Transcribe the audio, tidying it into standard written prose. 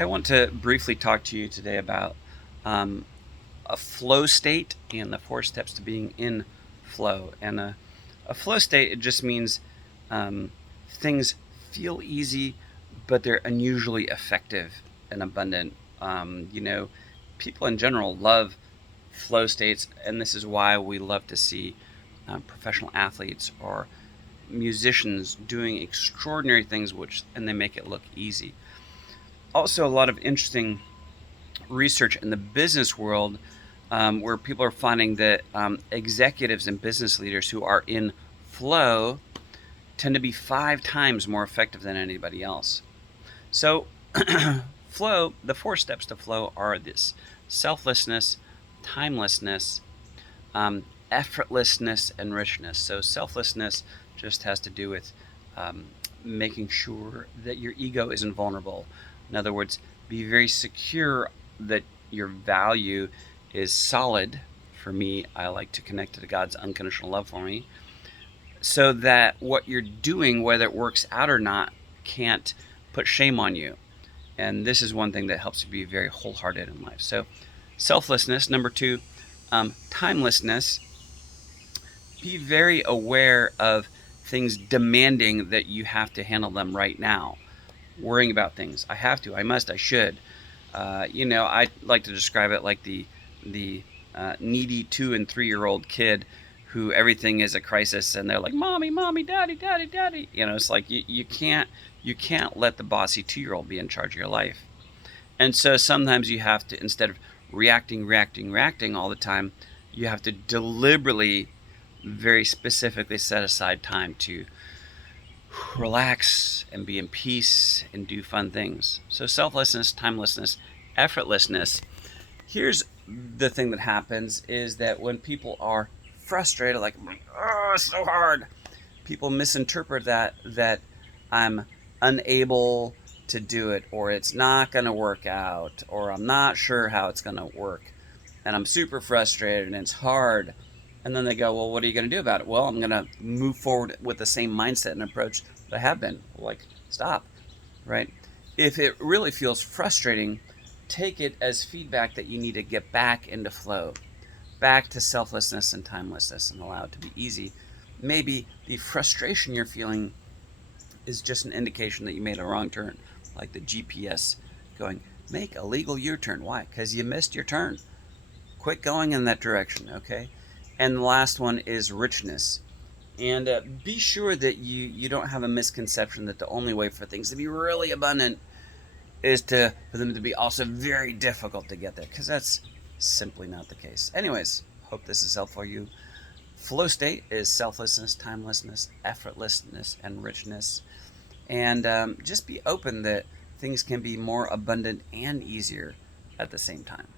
I want to briefly talk to you today about um, a flow state and the 4 steps to being in flow. And a flow state, it just means um, things feel easy, but they're unusually effective and abundant. People in general love flow states, and this is why we love to see professional athletes or musicians doing extraordinary things, and they make it look easy. Also, a lot of interesting research in the business world where people are finding that executives and business leaders who are in flow tend to be 5 times more effective than anybody else. So, flow, the 4 steps to flow are this: selflessness, timelessness, effortlessness, and richness. So, selflessness just has to do with um, making sure that your ego isn't vulnerable. In other words, be very secure that your value is solid. For me, I like to connect to God's unconditional love for me, so that what you're doing, whether it works out or not, can't put shame on you. And this is one thing that helps you be very wholehearted in life. So, selflessness. Number two, timelessness. Be very aware of things demanding that you have to handle them right now. Worrying about things. I have to. I must. I should. I like to describe it like the needy 2 and 3 year old kid who everything is a crisis, and they're like, "Mommy, mommy, daddy, daddy, daddy." It's like you can't let the bossy 2 year old be in charge of your life. And so sometimes you have to, instead of reacting, reacting, reacting all the time, you have to deliberately, very specifically set aside time to relax and be in peace and do fun things. So, selflessness, timelessness, effortlessness. Here's the thing that happens is that when people are frustrated, like, oh, it's so hard, people misinterpret that I'm unable to do it, or it's not going to work out, or I'm not sure how it's going to work, and I'm super frustrated and it's hard. And then they go, well, what are you going to do about it? Well, I'm going to move forward with the same mindset and approach that I have been. Like, stop, right? If it really feels frustrating, take it as feedback that you need to get back into flow, back to selflessness and timelessness, and allow it to be easy. Maybe the frustration you're feeling is just an indication that you made a wrong turn, like the GPS going, make a legal U-turn. Why? Because you missed your turn. Quit going in that direction, okay? And the last one is richness. And be sure that you don't have a misconception that the only way for things to be really abundant is for them to be also very difficult to get there, because that's simply not the case. Anyways, hope this is helpful for you. Flow state is selflessness, timelessness, effortlessness, and richness. And just be open that things can be more abundant and easier at the same time.